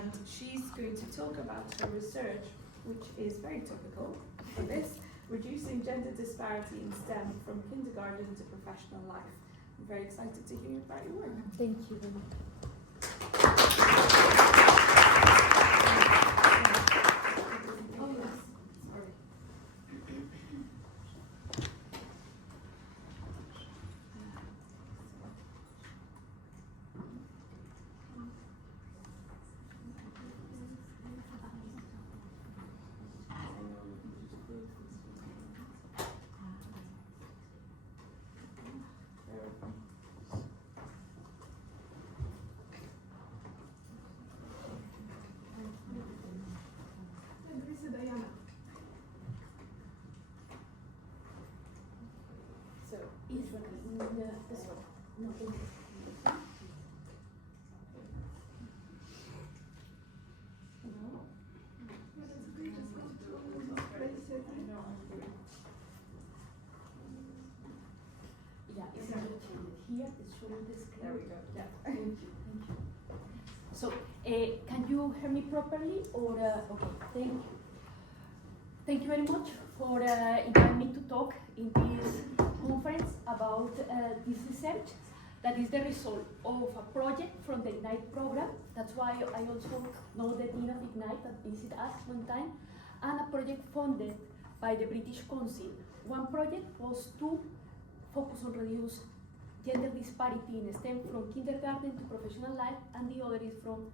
and she's going to talk about her research, which is very topical for this, reducing gender disparity in STEM from kindergarten to professional life. I'm very excited to hear about your work. Thank you very much. So, This one. No, thank you. Yeah, it's not here, it's showing this. there we go. Yeah, thank you. So, can you hear me properly or, okay, thank you. Thank you very much for inviting me to talk in this conference about this research that is the result of a project from the IGNITE program. That's why I also know the Dean of IGNITE that visited us one time, and a project funded by the British Council. One project was to focus on reduce gender disparity in STEM from kindergarten to professional life, and the other is from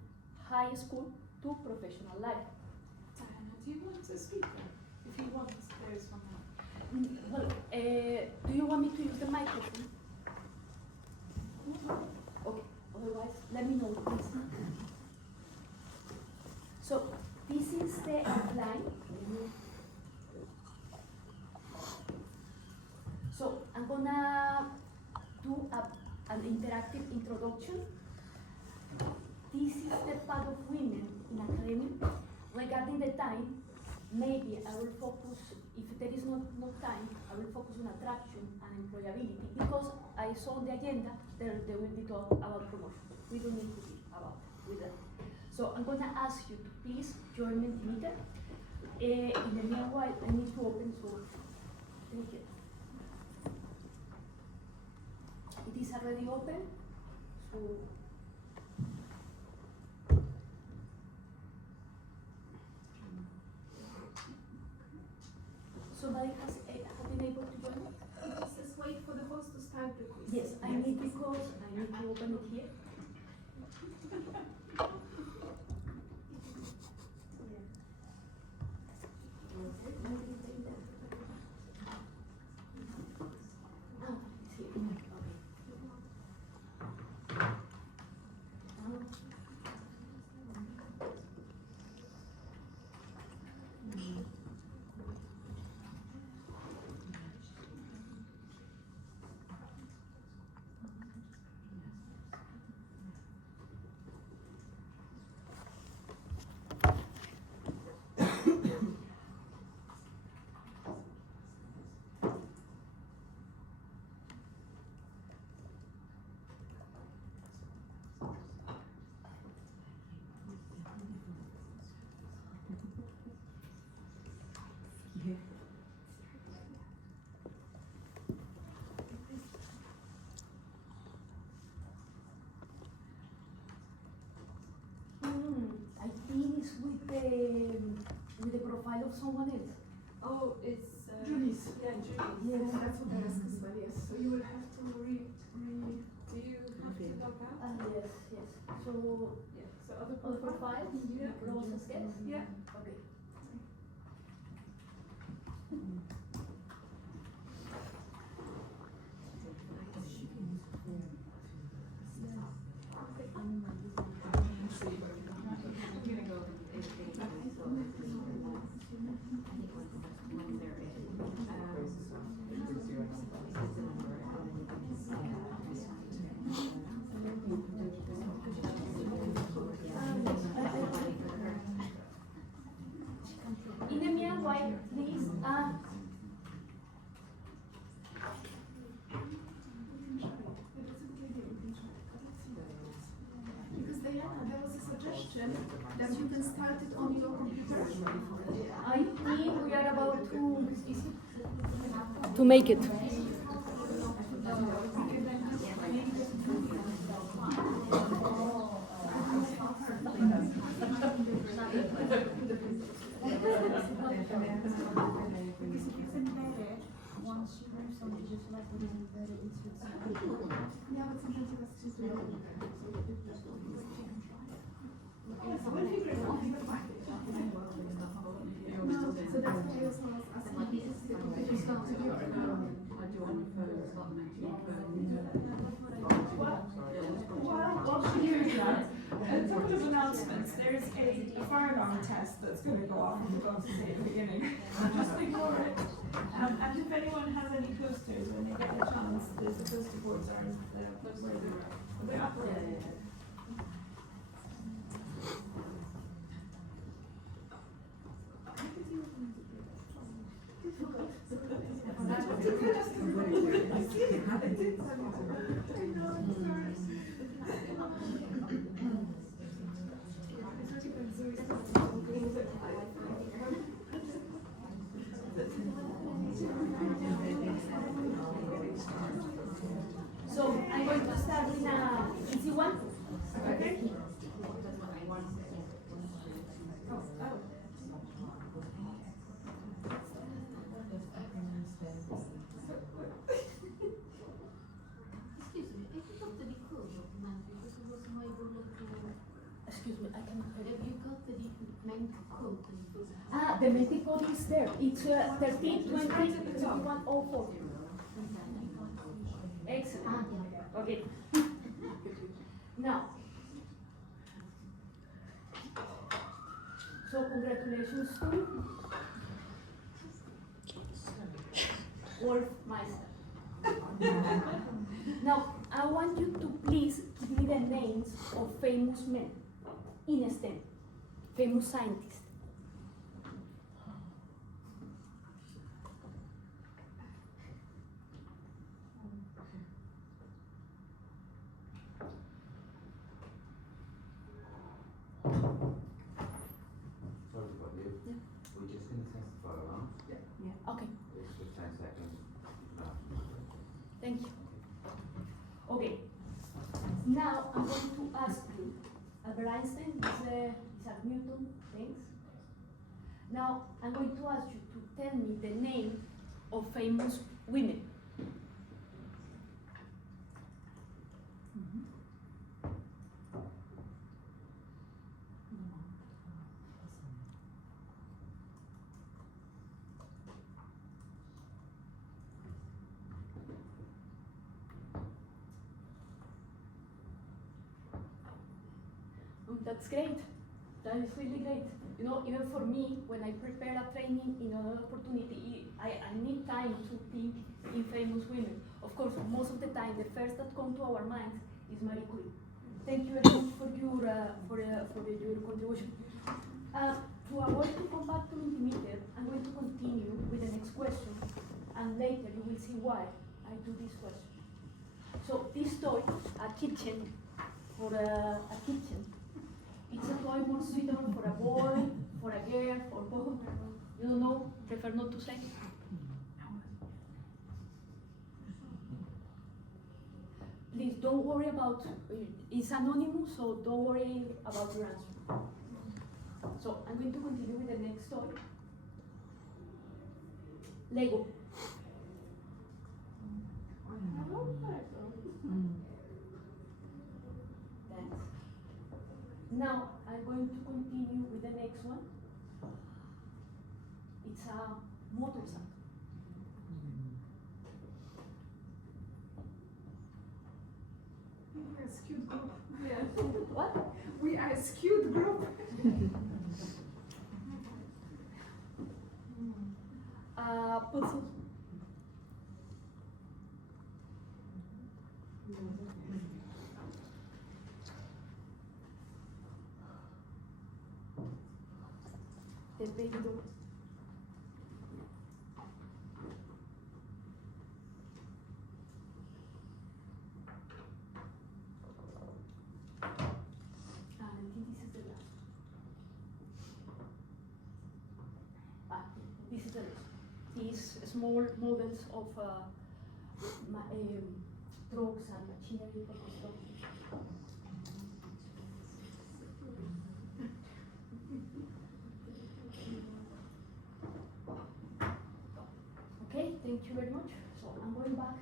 high school to professional life. Do you want to speak then? If you want, there is one more. Well, do you want me to use the microphone? Okay, otherwise, let me know, please. So, this is the outline. So, I'm gonna do an interactive introduction. This is the part of women in academia. Regarding the time, maybe I will focus, if there is not time, I will focus on attraction and employability, because I saw on the agenda there will be talk about promotion. We don't need to be about with that. So I'm going to ask you to please join the meter. In the meanwhile, I need to open, so thank you. It is already open, so. Somebody has been able to join? Just wait for the host to start the quiz. Yes, I need because I need to open it here. I think it's with the profile of someone else. Oh, it's Julie's. Yeah, Julie's. Yes. That's what I asked as well, yes. So you will have to Do you have to log out? Yes. So, Yeah. So other other profile, Yeah. process, yes? Yeah. Okay. question that you can start it on your computer. I think we are about to make it. Yeah, but sometimes you must just do it. So that's why I was asking if the computer starts to While she hears that, a couple of announcements. There's a fire alarm test that's going to go off, I'm going to say at the beginning. Just ignore it. And if anyone has any posters, when they get a chance, there's the poster boards are they're up there. So I'm going to start in a easy one. Okay. Excuse me, I cannot hear Have you. you got the different code? Ah, the meeting code is there. It's 13, 20, 21, 04. Excellent. Okay. Now, so congratulations to Wolfmeister. Now, I want you to please give me the names of famous men in STEM, famous scientists. Sorry about you. Yeah. We're just going to test the fire alarm. Okay, It's for 10 seconds. No. thank you. Okay, now I'm going to ask you, Albert Einstein is Isaac Newton, thanks. Now I'm going to ask you to tell me the name of famous women. That's great. That is really great. You know, even for me, when I prepare a training in another opportunity, I need time to think in famous women. Of course, most of the time, the first that comes to our minds is Marie Curie. Thank you very much for your contribution. To avoid to come back to intermediate, I'm going to continue with the next question, and later you will see why I do this question. So this toy, a kitchen, for a kitchen. It's a toy more suitable for a boy, for a girl, for both. You don't know, prefer not to say. Please don't worry about, it's anonymous, so don't worry about your answer. So I'm going to continue with the next toy. Lego. Thanks. Now I'm going to continue with the next one. It's a motorcycle. We are a skewed group. What? We are a skewed group. Puzzle. The baby doll. I think this is the last this is these small models of drugs and machinery for construction. Okay, thank you very much. So I'm going back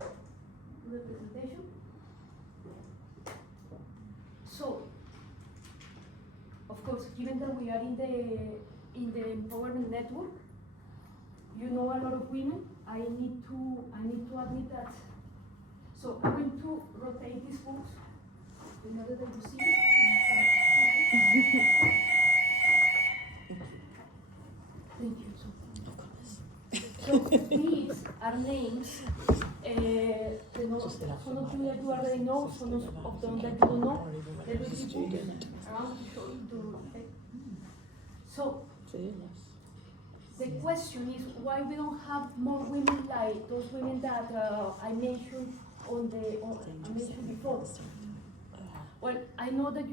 to the presentation. So, of course, given that we are in the empowerment network, you know a lot of women. I need to admit that. So I'm going to rotate these books in order that you see. Thank you. So these are names. Some of you that you already know, some of them that you don't know. There will be books around to show you. So the question is why we don't have more women like those women that I mentioned before. Well, I know that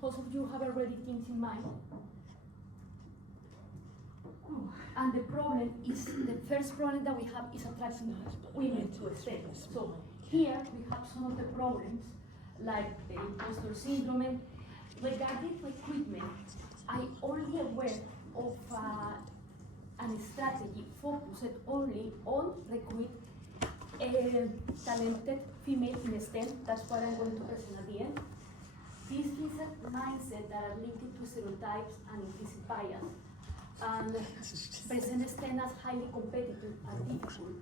most of you have already things in mind. And the problem is, the first problem that we have is attracting women to STEM. So here we have some of the problems, like the imposter syndrome. Regarding recruitment, I only aware of a strategy focused only on recruit talented female in STEM. That's what I'm going to present at the end. This is a mindset that are linked to stereotypes and implicit bias, and present STEM as highly competitive and difficult.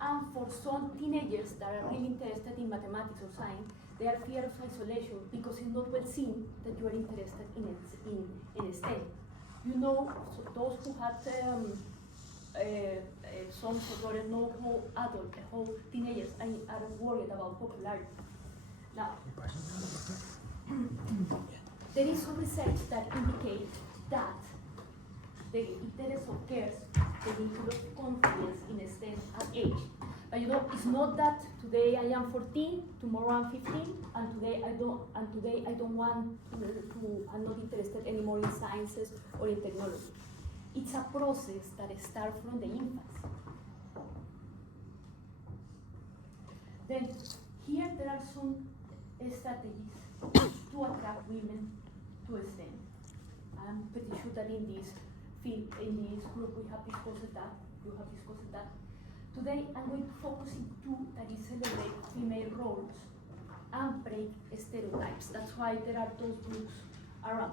And for some teenagers that are really interested in mathematics or science, they are fear of isolation because it's not well seen that you are interested in STEM. You know, so those who had sons or daughters know how teenagers are worried about popularity. Now, there is some research that indicates that the interest of girls, they need to lose confidence in STEM at age. But you know, it's not that today I am 14, tomorrow I'm 15, and today I don't want I'm not interested anymore in sciences or in technology. It's a process that starts from the infancy. Then here there are some strategies to attract women to STEM. I'm pretty sure that in this field, in this group, we have discussed that. You have discussed that. Today, I'm going to focus on two that is celebrate female roles and break stereotypes. That's why there are those books around.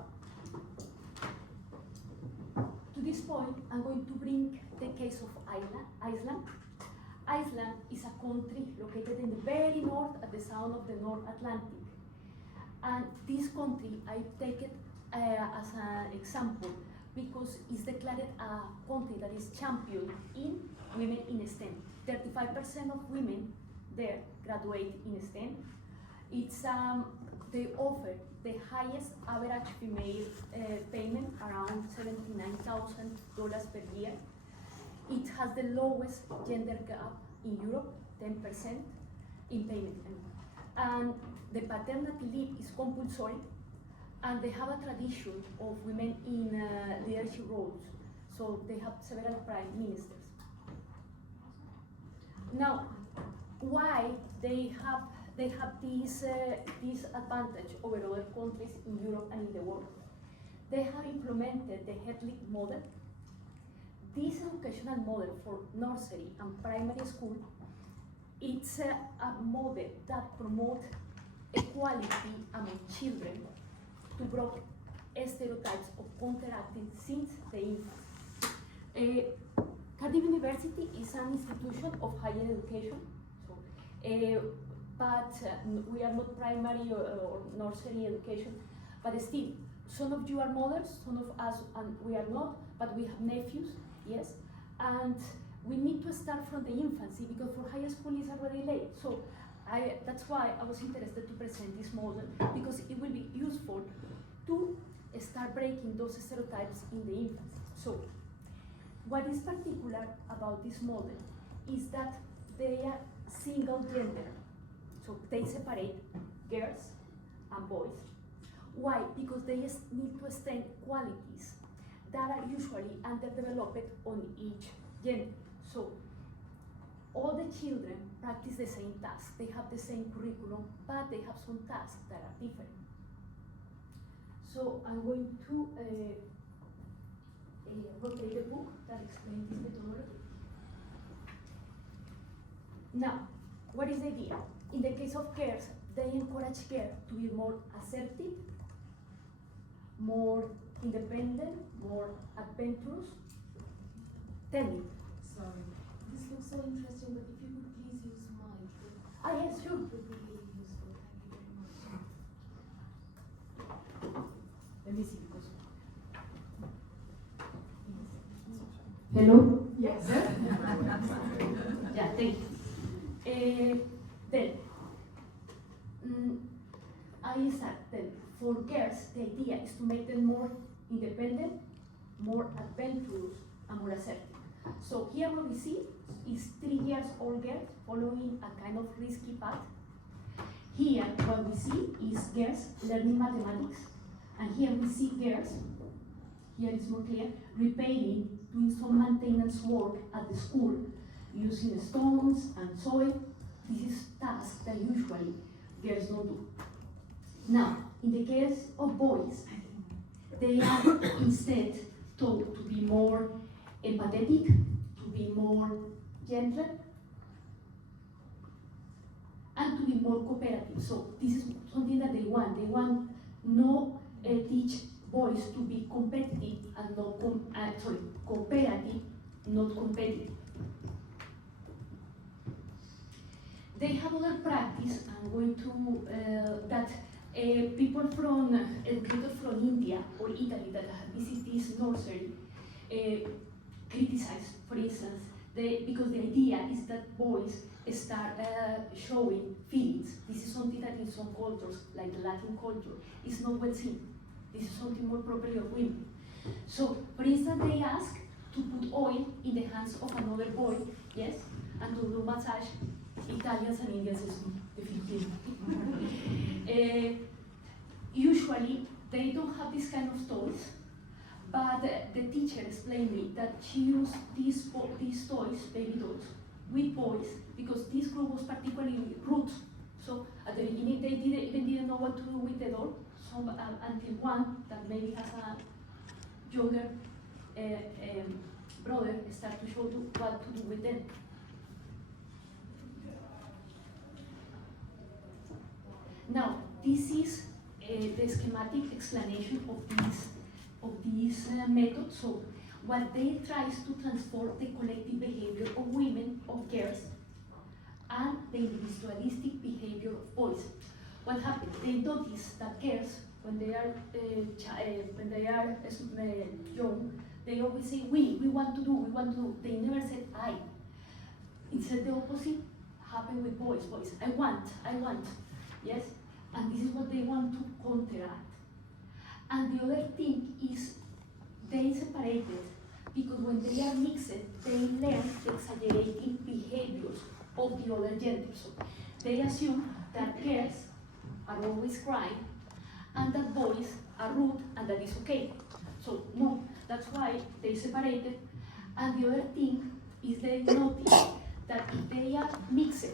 To this point, I'm going to bring the case of Iceland. Iceland is a country located in the very north at the south of the North Atlantic. And this country, I take it as an example because it's declared a country that is champion in women in STEM. 35% of women there graduate in STEM. It's they offer the highest average female payment, around $79,000 per year. It has the lowest gender gap in Europe, 10% in payment. And the paternity leave is compulsory, and they have a tradition of women in leadership roles. So they have several prime ministers. Now, why they have this advantage over other countries in Europe and in the world? They have implemented the head-lead model. This educational model for nursery and primary school, it's a model that promotes equality among children to break stereotypes of counteracting since the infancy. Cardiff University is an institution of higher education, but we are not primary or nursery education. But still, some of you are mothers, some of us, and we are not, but we have nephews, yes? And we need to start from the infancy because for higher school is already late. So that's why I was interested to present this model, because it will be useful to start breaking those stereotypes in the infancy. So what is particular about this model is that they are single gender. So they separate girls and boys. Why? Because they need to extend qualities that are usually underdeveloped on each gender. So all the children practice the same tasks. They have the same curriculum, but they have some tasks that are different. So I'm going to rotate the book that explains this methodology. Now, what is the idea? In the case of girls, they encourage girls to be more assertive, more independent, more adventurous. Tell me. Sorry. This looks so interesting, but if you could please use mine. Yes, sure. It would be really useful. Thank you very much. Let me see because. Hello? Yes. Yeah, thank you. Then, I said that for girls, the idea is to make them more independent, more adventurous, and more assertive. So here what we see is 3 years old girls following a kind of risky path. Here what we see is girls learning mathematics, and here we see girls, here it's more clear, repairing, doing some maintenance work at the school, using stones and soil. This is tasks that usually girls don't do. Now, in the case of boys, they are instead taught to be more empathetic, to be more gentle, and to be more cooperative. So this is something that they want. They want no teach boys to be competitive and not cooperative, not competitive. They have other practice. I'm going to that people from educators from India or Italy that have visited this nursery criticize, for instance, because the idea is that boys start showing feelings. This is something that in some cultures, like the Latin culture, is not well seen. This is something more properly of women. So, for instance, they ask to put oil in the hands of another boy, yes, and to do massage. Italians and Indians is the Philippines. Usually, they don't have this kind of toys, but the teacher explained me that she used these toys, baby toys, with boys because this group was particularly rude. So at the beginning, they didn't know what to do with the doll. So until one that maybe has a younger brother start to show what to do with them. Now, this is the schematic explanation of this method. So, what they tries to transform the collective behavior of women, of girls, and the individualistic behavior of boys. What happened? They notice that girls, when they are young, they always say we want to do. They never said I. Instead, the opposite happened with boys. Boys, I want. Yes, and this is what they want to counteract. And the other thing is they separated because when they are mixed, they learn the exaggerating behaviors of the other gender. So they assume that girls are always crying and that boys are rude and that is okay. So no, that's why they separated. And the other thing is they notice that if they are mixed,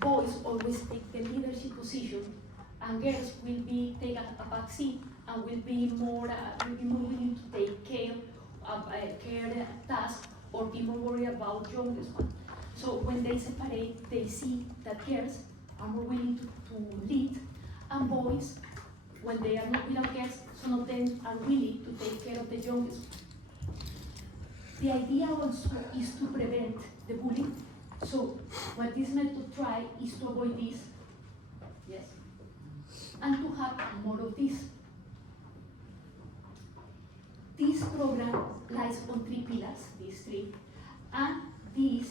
boys always take the leadership position, and girls will be take a back seat and will be more willing to take care tasks or be more worried about youngest one. So when they separate, they see that girls are more willing to lead, and boys, when they are not without girls, some of them are willing to take care of the youngest. The idea also is to prevent the bullying. So what this method tries is to avoid this, yes, and to have more of this. This program lies on 3 pillars, these 3, and these,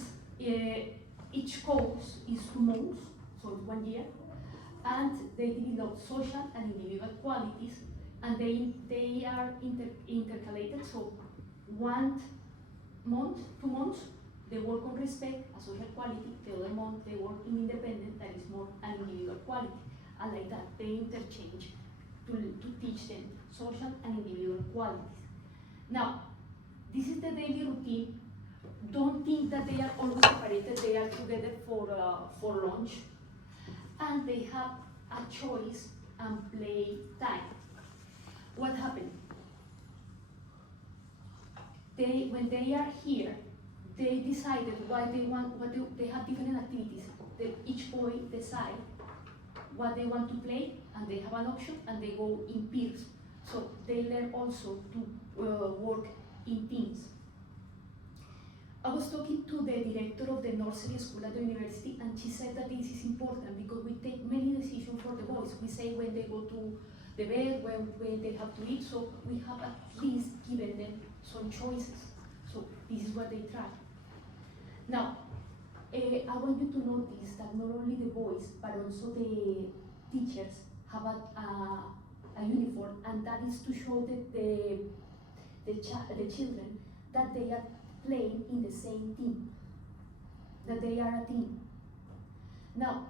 each course is 2 months, so 1 year, and they develop social and individual qualities, and they are intercalated, so 1 month, 2 months, they work on respect, a social quality, the other month they work in independent, that is more an individual quality, and like that they interchange to teach them social and individual qualities. Now, this is the daily routine. Don't think that they are always separated. They are together for lunch, and they have a choice and play time. What happened? When they are here, they decided what they want. They have different activities. Each boy decide what they want to play, and they have an option, and they go in peers. So they learn also to work in teams. I was talking to the director of the nursery school at the university, and she said that this is important because we take many decisions for the boys. We say when they go to the bed, when they have to eat, so we have at least given them some choices. So this is what they try. Now, I want you to notice that not only the boys, but also the teachers have a uniform, and that is to show that the children that they are playing in the same team, that they are a team. Now,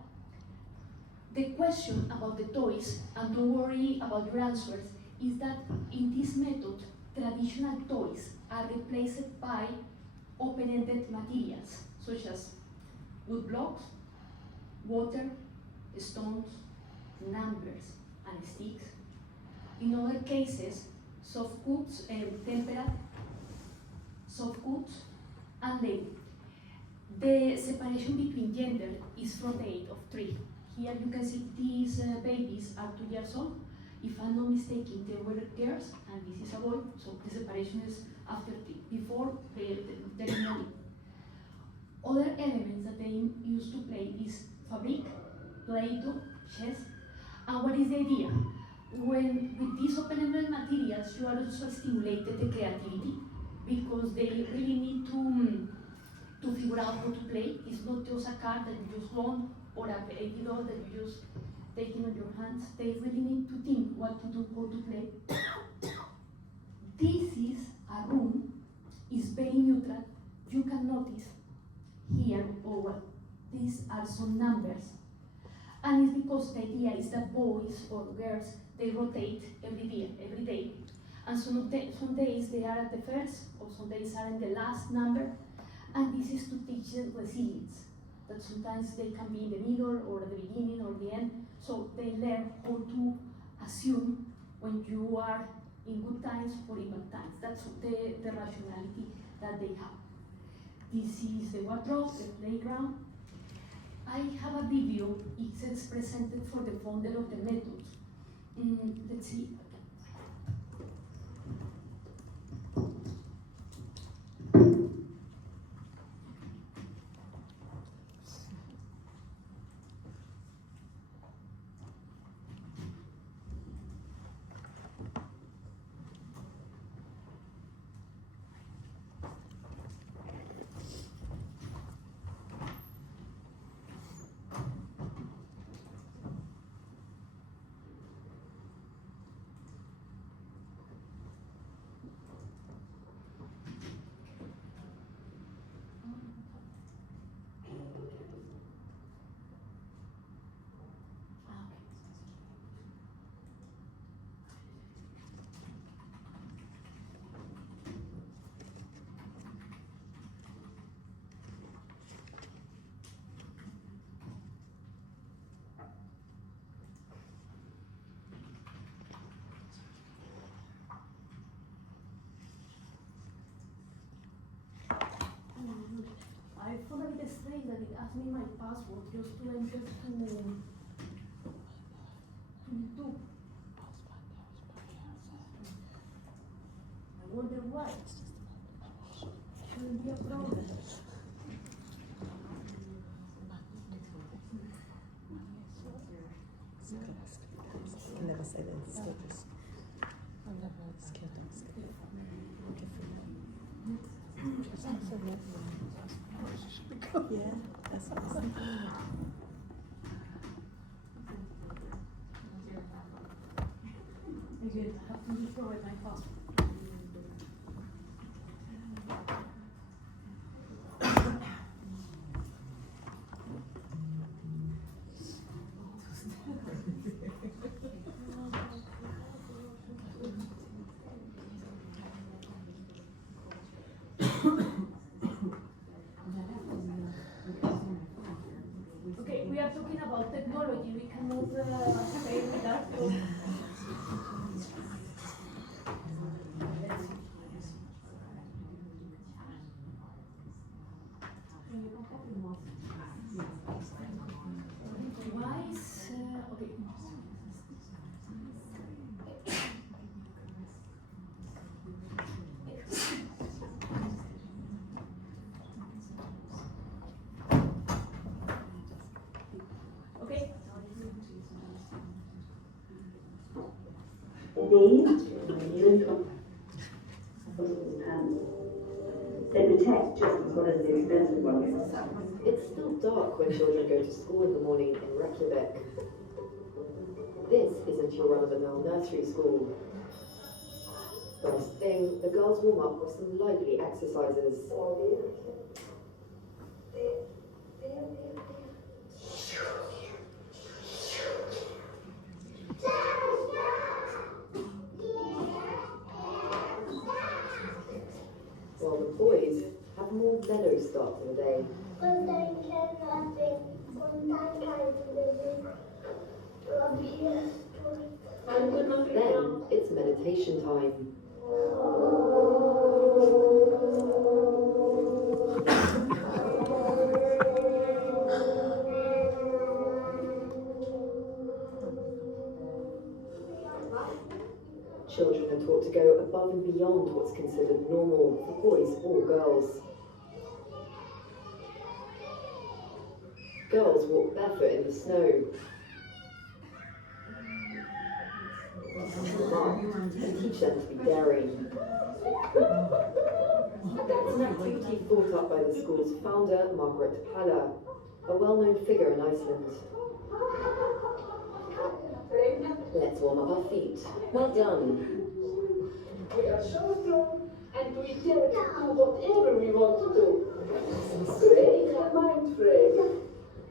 the question about the toys, and don't worry about your answers, is that in this method, traditional toys are replaced by open-ended materials, such as wood blocks, water, stones, numbers, and sticks. In other cases, soft goods, tempered soft goods, and labor. The separation between gender is from the age of 3. Here you can see these babies are 2 years old. If I'm not mistaken, they were girls, and this is a boy, so the separation is after 3. Before, there is no. Other elements that they use to play is fabric, Play-Doh, chess, and what is the idea? When with these open-ended materials, you are also stimulated the creativity, because they really need to figure out how to play. It's not just a card that you just run, or a baby doll that you just take in on your hands. They really need to think what to do, how to play. This is a room, is very neutral. You can notice here, these are some numbers. And it's because the idea is that boys or girls, they rotate every day. And some days they are at the first, or some days are in the last number. And this is to teach them resilience, that sometimes they can be in the middle, or at the beginning, or the end. So they learn how to assume when you are in good times or in bad times. That's the rationality that they have. This is the wardrobe, the playground. I have a video, it says presented for the founder of the method. Let's see. I found a bit strange that it asked me my password just to enter to YouTube. I wonder why. Shouldn't be a problem. I never say that, it's still just scared. Yeah, that's what I think. Again, I have to destroy my password. Okay, we are talking about technology. We cannot stay without. Device, okay. Okay. They protect just as well as the expensive ones. It's still dark when children go to school in the morning in Reykjavik. This isn't your run-of-the-mill nursery school. First thing, the girls warm up with some lively exercises. While the boys have a more mellow start to the day. Then it's meditation time. Children are taught to go above and beyond what's considered normal for boys or girls. Girls walk barefoot in the snow. And teach them to be daring. It's an activity thought up by the school's founder, Margaret Palla, a well-known figure in Iceland. Let's warm up our feet. Well done. We are so strong and we dare to do whatever we want to do. Break her mind frame.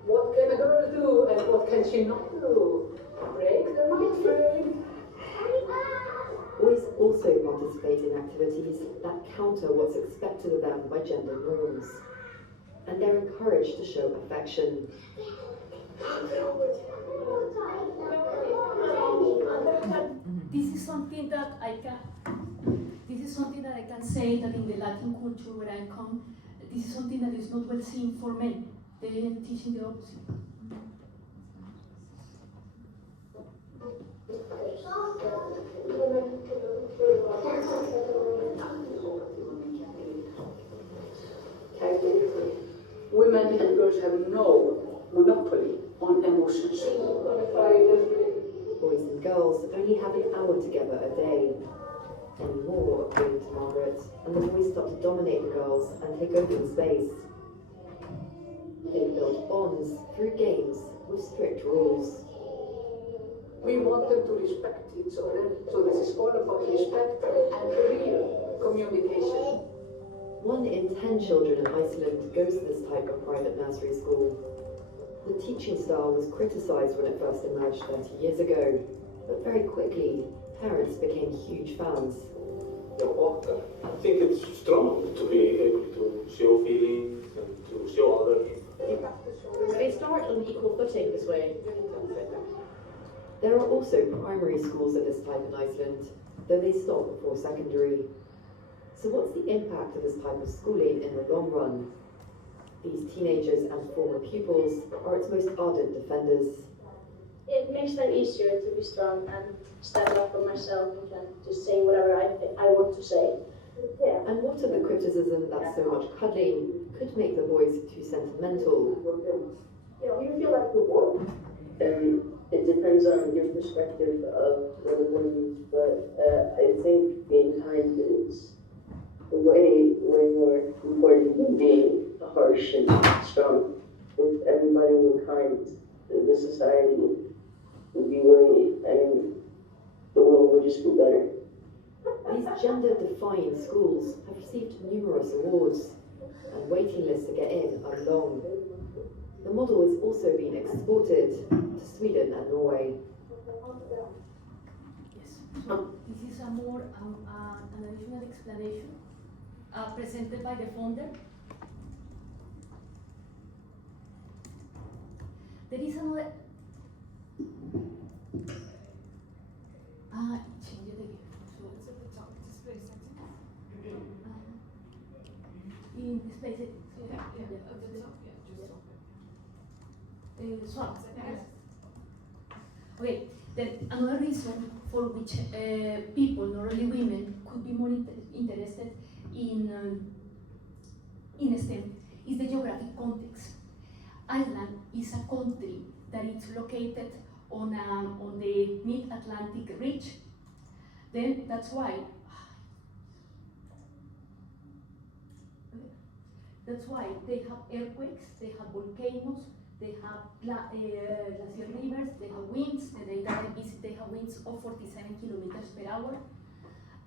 What can a girl do and what can she not do? Break the mind frame. Boys also participate in activities that counter what's expected of them by gender norms. And they're encouraged to show affection. This is something that I can say that in the Latin culture where I come, this is something that is not well seen for men. They are teaching the opposite. Women and girls have no monopoly on emotions. Boys and girls only have an hour together a day. Any more, according to Margaret, and the boys start to dominate the girls and take over the space. They build bonds through games with strict rules. We want them to respect each other, so this is all about respect and real communication. 1 in 10 children in Iceland goes to this type of private nursery school. The teaching style was criticised when it first emerged 30 years ago, but very quickly, parents became huge fans. I think it's strong to be able to show feelings and to show others. They start on equal footing this way. There are also primary schools of this type in Iceland, though they stop before secondary. So what's the impact of this type of schooling in the long run? These teenagers and former pupils are its most ardent defenders. It makes them easier to be strong and stand up for myself and just say whatever I want to say. Yeah. And what of the criticism that so much cuddling could make the boys too sentimental? You feel like the war. It depends on your perspective of what it means, but I think being kind is way more important than being harsh and strong. If everybody were kind, the society would be the world would just be better. These gender-defying schools have received numerous awards, and waiting lists to get in are long. The model is also being exported to Sweden and Norway. Yes. So this is a more an additional explanation presented by the founder. There is another. Change it again. So It's at the top, display settings. in display settings. Yeah, at the top, yeah, just Swap. Yes. Okay, then another reason for which people, not only women, could be more interested in STEM is the geographic context. Ireland is a country that is located on the mid-Atlantic ridge. Then that's why they have earthquakes, they have volcanoes, they have glacier rivers, they have winds, the data I visit, they have winds of 47 kilometers per hour,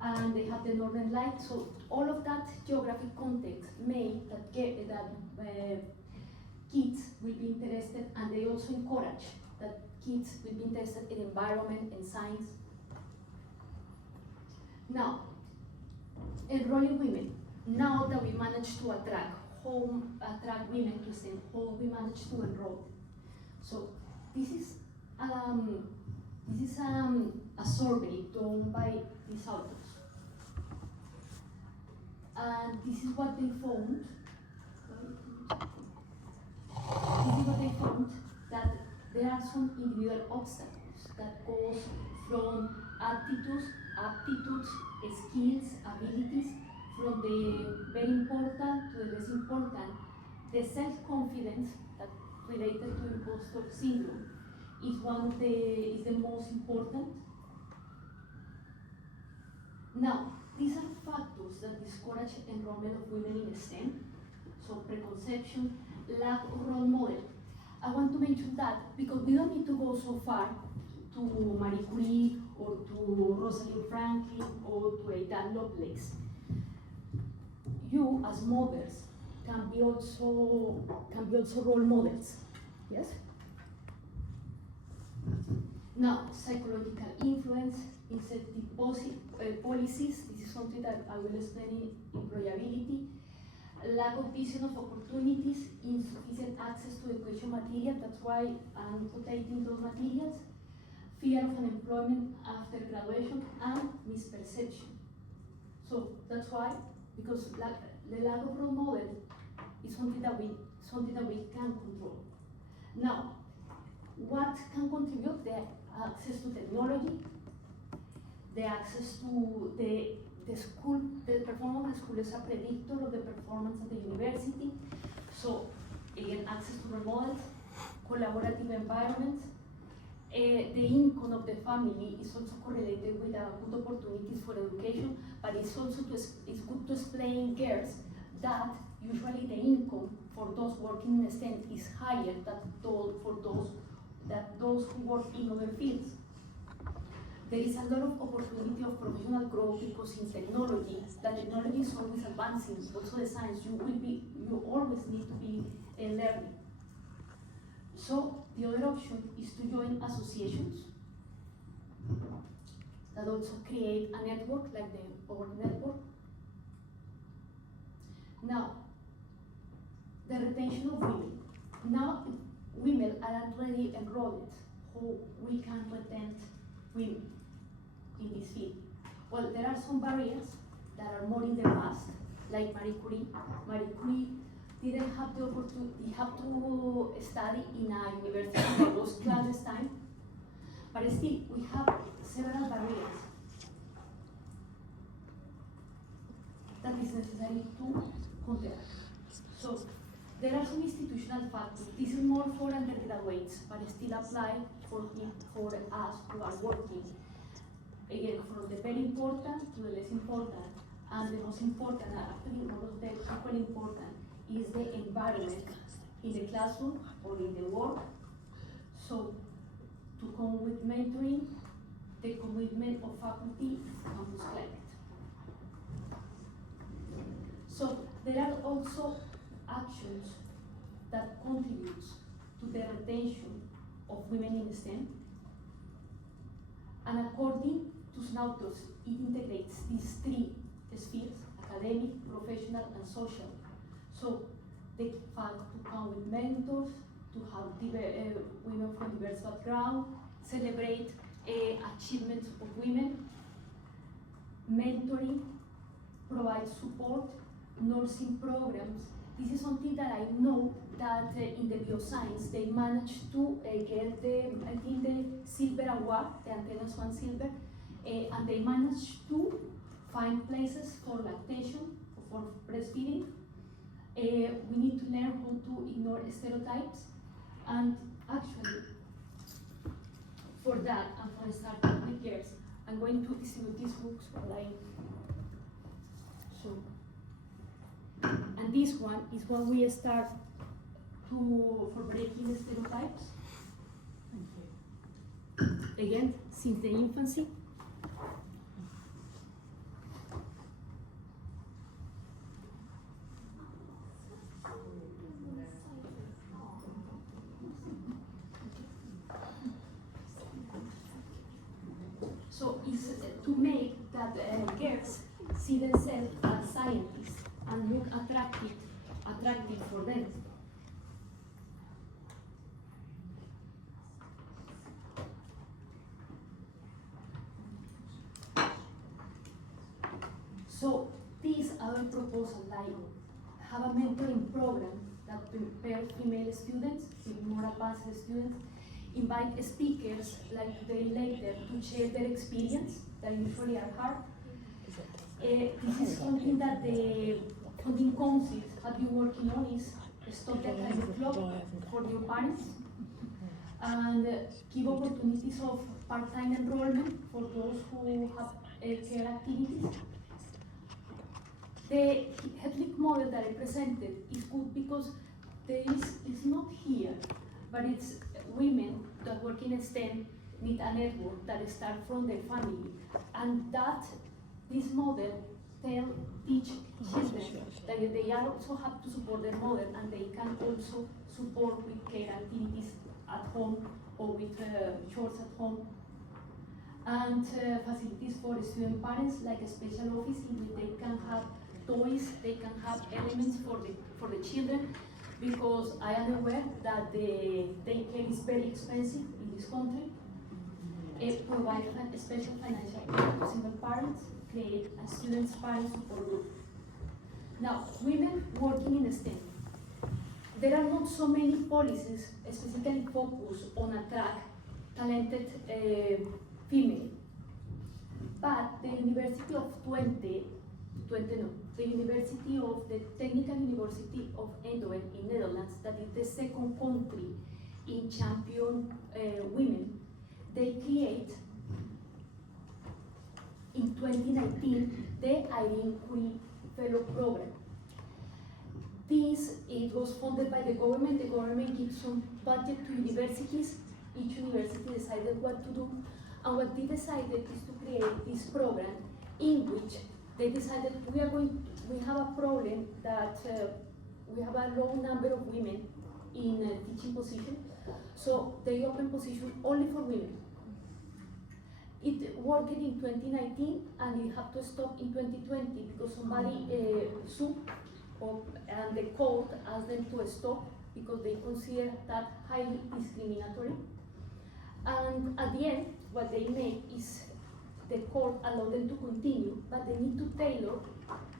and they have the northern lights. So all of that geographic context made that kids will be interested, and they also encourage that kids will be interested in environment and science. Now, enrolling women. Now that we managed to attract women to STEM, how we managed to enroll. So this is a survey done by these authors, and this is what they found. That there are some individual obstacles that goes from aptitudes, skills, abilities, from the very important to the less important. The self-confidence that related to imposter syndrome is the most important. Now, these are factors that discourage enrollment of women in STEM. So preconception, lack of role model. I want to mention that because we don't need to go so far to Marie Curie or to Rosalind Franklin or to Ada Lovelace. You as mothers can be also role models. Yes? Now, psychological influence, incentive policies. This is something that I will explain in employability. Lack of vision of opportunities, insufficient access to education material, that's why I'm updating those materials. Fear of unemployment after graduation, and misperception. So that's why, because the lack of role model is something that we can control. Now, what can contribute? The access to technology, the access to the school, the performance of the school is a predictor of the performance at the university. So again, access to role models, collaborative environments. The income of the family is also correlated with good opportunities for education, but it's also it's good to explain girls that usually the income for those working in STEM is higher than those who work in other fields. There is a lot of opportunity of professional growth because in technology, the technology is always advancing. Also the science, you always need to be learning. So the other option is to join associations that also create a network like the Our Network. Now, the retention of women. Now women are already enrolled, how we can retain women in this field. Well, there are some barriers that are more in the past, like Marie Curie. Marie Curie didn't have the opportunity, have to study in a university that was clandestine, but still we have several barriers that is necessary to counter. So there are some institutional factors. This is more for undergraduates, but still apply for us who are working. Again, from the very important to the less important, and the most important, actually one of the equally important, is the environment in the classroom or in the work. So to come with mentoring, the commitment of faculty, campus climate. So there are also actions that contribute to the retention of women in STEM. And according to some authors, it integrates these three spheres: academic, professional, emotional and social. So the fact to come with mentors, to have women from diverse backgrounds, celebrate achievements of women, mentoring, provide support, nursing programs. This is something that I know that in the bioscience they managed to get I think the silver award, the Antenas One Silver, and they managed to find places for lactation, for breastfeeding. We need to learn how to ignore stereotypes, and actually, for that and for starting with girls, I'm going to distribute these books online. So, and this one is when we start for breaking the stereotypes. Again, since the infancy. So it's to make that girls see themselves as scientists and look attractive for them. So these other proposals, like have a mentoring program that prepares female students, more advanced students, invite speakers like today later to share their experience that usually are hard. This is something that the funding councils have been working on, is stop the time clock for your parents and give opportunities of part-time enrollment for those who have care activities. The ethnic model that I presented is good because it's not here, but it's women that work in STEM need a network that start from their family, and that this model teach children that they also have to support their mother, and they can also support with care activities at home or with chores at home, and facilities for student parents, like a special office in which they can have toys, they can have elements for the children, because I am aware that the daycare is very expensive in this country. It provides a special financial aid to single parents, create a student's parent support group. Now, women working in STEM. There are not so many policies specifically focused on attract talented female, but the University of the University of the Technical University of Eindhoven in Netherlands, that is the second country in champion women, they create in 2019 the Irene Curie Fellow Program. It was funded by the government. The government gives some budget to universities. Each university decided what to do, and what they decided is to create this program in which they decided we have a problem that we have a low number of women in teaching positions, so they open position only for women. It worked in 2019 and it had to stop in 2020 because somebody sued, and the court asked them to stop because they consider that highly discriminatory. And at the end, what they made is the court allowed them to continue, but they need to tailor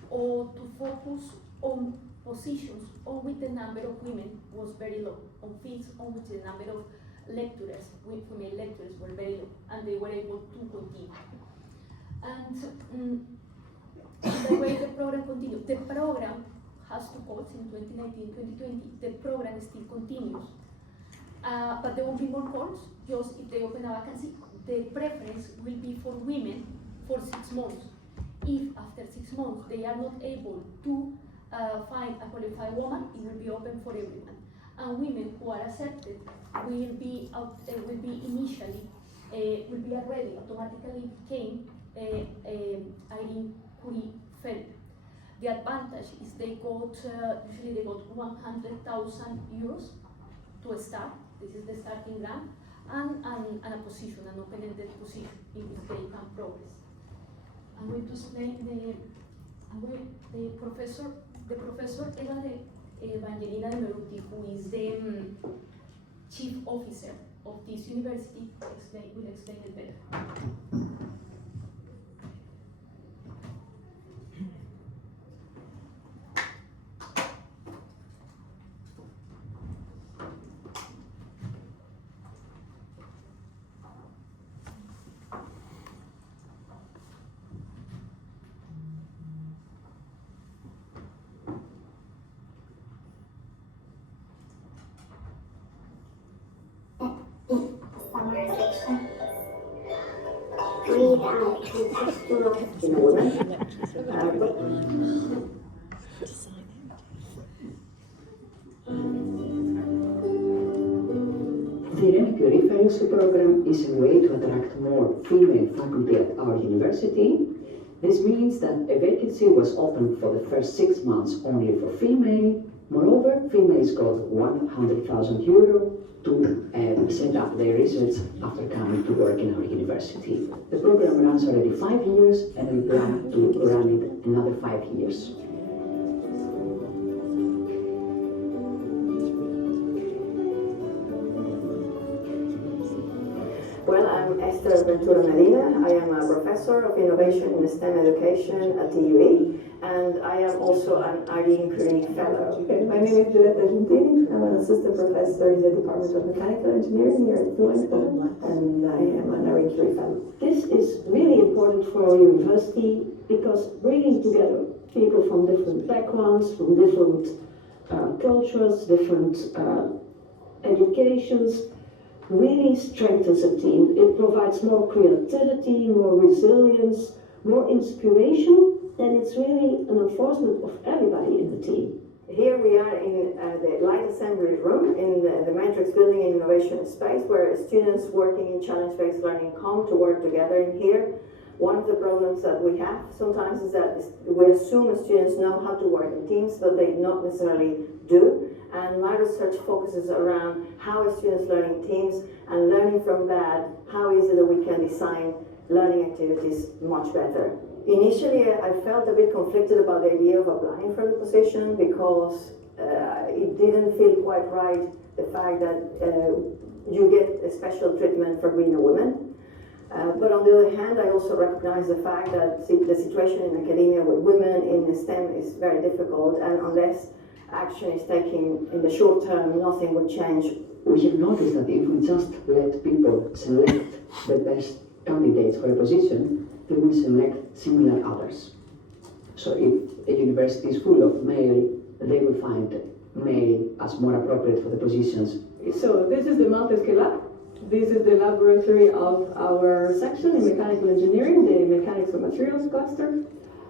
or to focus on positions on which the number of women was very low, on fields on which the number of lecturers, female lecturers, were very low, and they were able to continue. And the way the program continued, the program has two calls in 2019-2020. The program still continues, but there will be more calls. Just if they open a vacancy, the preference will be for women for 6 months. If after 6 months they are not able to find a qualified woman, it will be open for everyone. And women who are accepted will be initially already automatically became Irene Curie Fellow. The advantage is they got usually they got 100,000 euros to start. This is the starting grant, and a position, an open-ended position in which they can progress. I'm going to explain The professor era de Evangelina de Meruti, who is the chief officer of this university, will explain it better. The Referee Fellowship Program is a way to attract more female faculty at our university. This means that a vacancy was open for the first 6 months only for female. Moreover, females got €100,000 to set up their research after coming to work in our university. The program runs already 5 years and we plan to run it another 5 years. Well, I'm Esther Ventura Medina. I am a professor of innovation in STEM education at the UE, and I am also an RD Curie Fellow. Okay, my name is Giulietta Gentini. I'm an assistant professor in the Department of Mechanical Engineering here at UNICO, and I am an RD Curie Fellow. This is really important for our university because bringing together people from different backgrounds, from different cultures, different educations, really strengthens a team. It provides more creativity, more resilience, more inspiration, and it's really an enforcement of everybody in the team. Here we are in the light assembly room in the Matrix Building and Innovation Space, where students working in challenge-based learning come to work together in here. One of the problems that we have sometimes is that we assume students know how to work in teams, but they not necessarily do. And my research focuses around how are students learning teams, and learning from that, how is it that we can design learning activities much better. Initially, I felt a bit conflicted about the idea of applying for the position because it didn't feel quite right, the fact that you get a special treatment for being a woman. But on the other hand, I also recognize the fact that the situation in academia with women in STEM is very difficult, and unless action is taken in the short term, nothing would change. We have noticed that if we just let people select the best candidates for a position, they will select similar others. So if a university is full of male, they will find male as more appropriate for the positions. So this is the multi-skill lab. This is the laboratory of our section in mechanical engineering, the mechanics of materials cluster.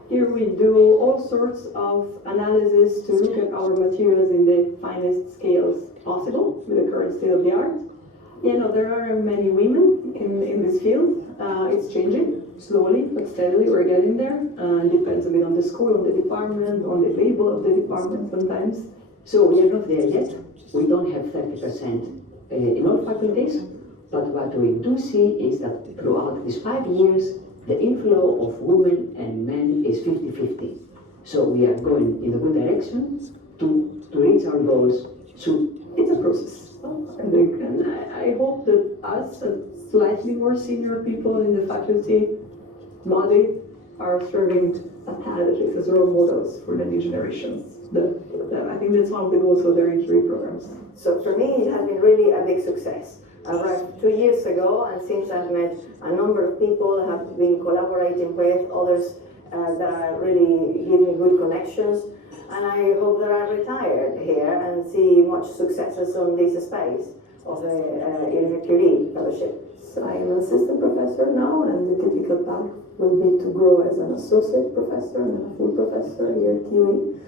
Here we do all sorts of analysis to look at our materials in the finest scales possible with the current state of the art. You know, there are many women in this field. It's changing slowly but steadily. We're getting there. It depends a bit on the school, on the department, on the label of the department sometimes. So we are not there yet. We don't have 30% in all faculties, but what we do see is that throughout these 5 years, the inflow of women and men is 50-50. So we are going in a good direction to reach our goals soon. It's a process. And I hope that us, slightly more senior people in the faculty body, are serving as role models for the new generations. I think that's one of the goals of their entry programs. So for me, it has been really a big success. I arrived 2 years ago, and since I've met a number of people, I have been collaborating with others that are really giving good connections, and I hope that I retire here and see much successes on this space of the Curie Fellowship. So I am an assistant professor now, and the typical path will be to grow as an associate professor and then a full professor here at UE,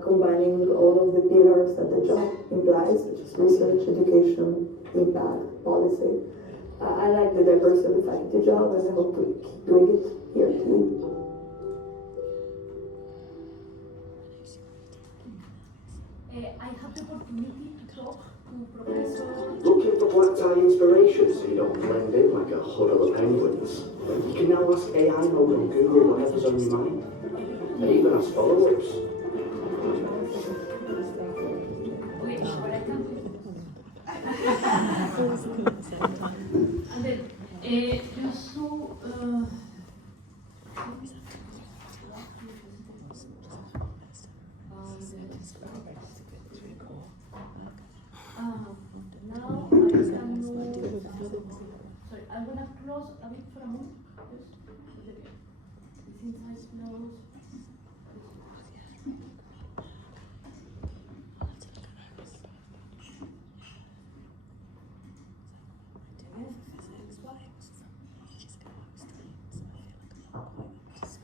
combining all of the pillars that the job implies, which is research, education, impact, policy. I like the diversity of the faculty job, and I hope to keep doing it here at UE. I have the opportunity to talk to Professor. Looking for black tie inspiration so you don't blend in like a huddle of penguins. You can now ask AI or Google whatever's on your mind, and even ask follow-ups. And then, just so, now I can know, sorry, I'm gonna close a bit for a moment. Since I close.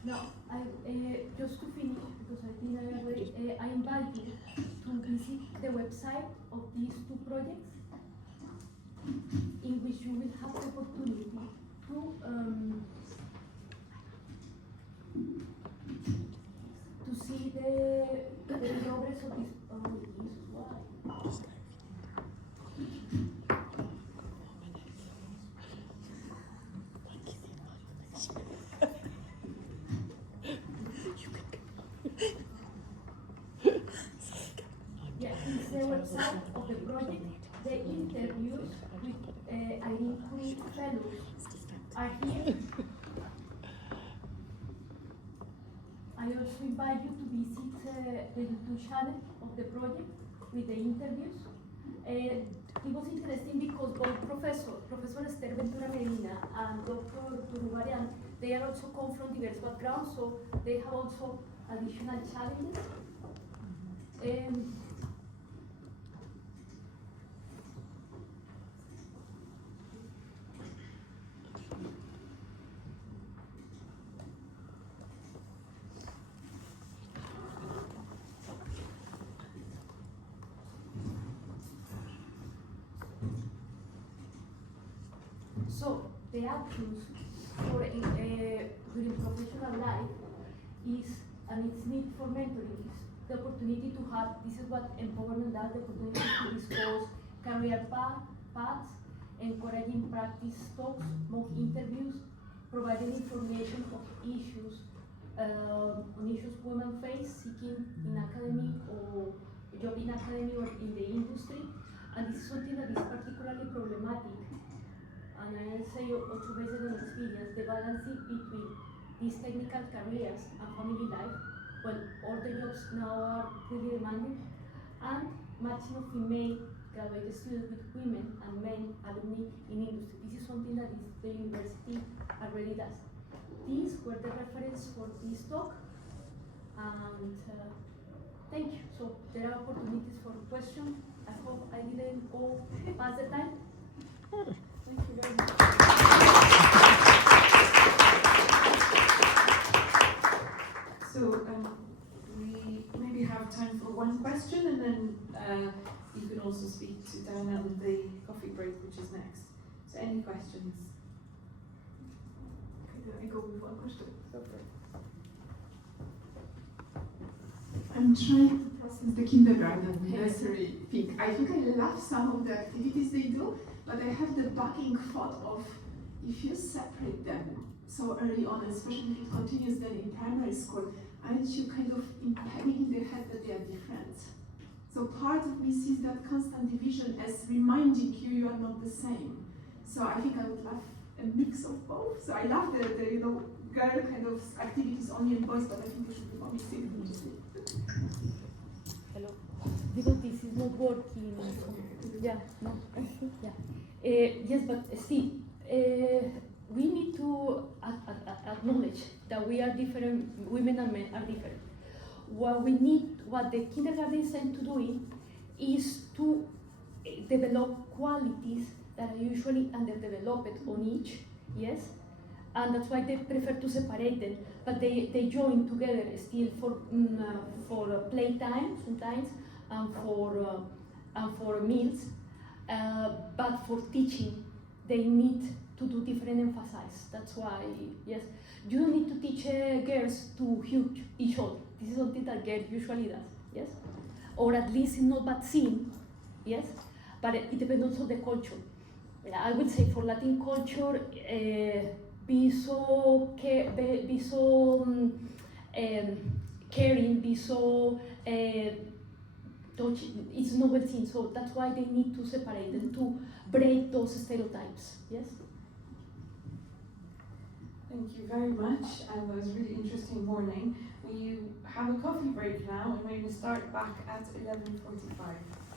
Now, just to finish, because I think I already, I invite you to visit the website of these two projects, in which you will have the opportunity to see the progress of this. Oh, Jesus, why? Yeah, it's the website of the project. The interviews with Irene fellows are here. I also invite you to visit the YouTube channel of the project with the interviews. It was interesting because both Professor Esther Ventura Medina and Dr. Turubarian, they are also come from diverse backgrounds, so they have also additional challenges. So the actions for during professional life is, and its need for mentoring is the opportunity to have, this is what empowerment does, the opportunity to discuss career paths, encouraging practice talks, mock interviews, providing information of issues, on issues women face, seeking in academy or job in academy or in the industry, and this is something that is particularly problematic. And I say also based on experience, the balancing between these technical careers and family life, when all the jobs now are really demanding, and matching of female graduate students with women and men alumni in industry. This is something that the university already does. These were the reference for this talk, and thank you. So there are opportunities for questions. I hope I didn't go past the time. Thank you very much. So we maybe have time for one question, and then you can also speak to Diana on the coffee break, which is next. So any questions? Okay, I go with one question. I'm trying to process the kindergarten nursery thing. I think I love some of the activities they do, but I have the bugging thought of if you separate them so early on, especially if it continues then in primary school, aren't you kind of impeding in their head that they are different? So part of me sees that constant division as reminding you you are not the same. So I think I would love a mix of both. So I love the girl kind of activities only in boys, but I think they should be more mixing. Hello. Because this is not working. Yeah, no. Yeah. Yes, but still, we need to acknowledge that we are different, women and men are different. What the kindergarten is trying to do is to develop qualities that are usually underdeveloped on each, yes? And that's why they prefer to separate them, but they join together still for playtime sometimes, and for meals, but for teaching, they need to do different emphasis. That's why, yes, you don't need to teach girls to hug each other. This is something that girls usually does, yes? Or at least it's not bad seen, yes? But it depends also on the culture. I would say for Latin culture, be so caring, be so touching. It's novelty, so that's why they need to separate them, to break those stereotypes. Yes. Thank you very much, and that was a really interesting morning. We have a coffee break now, and we're going to start back at 11:45.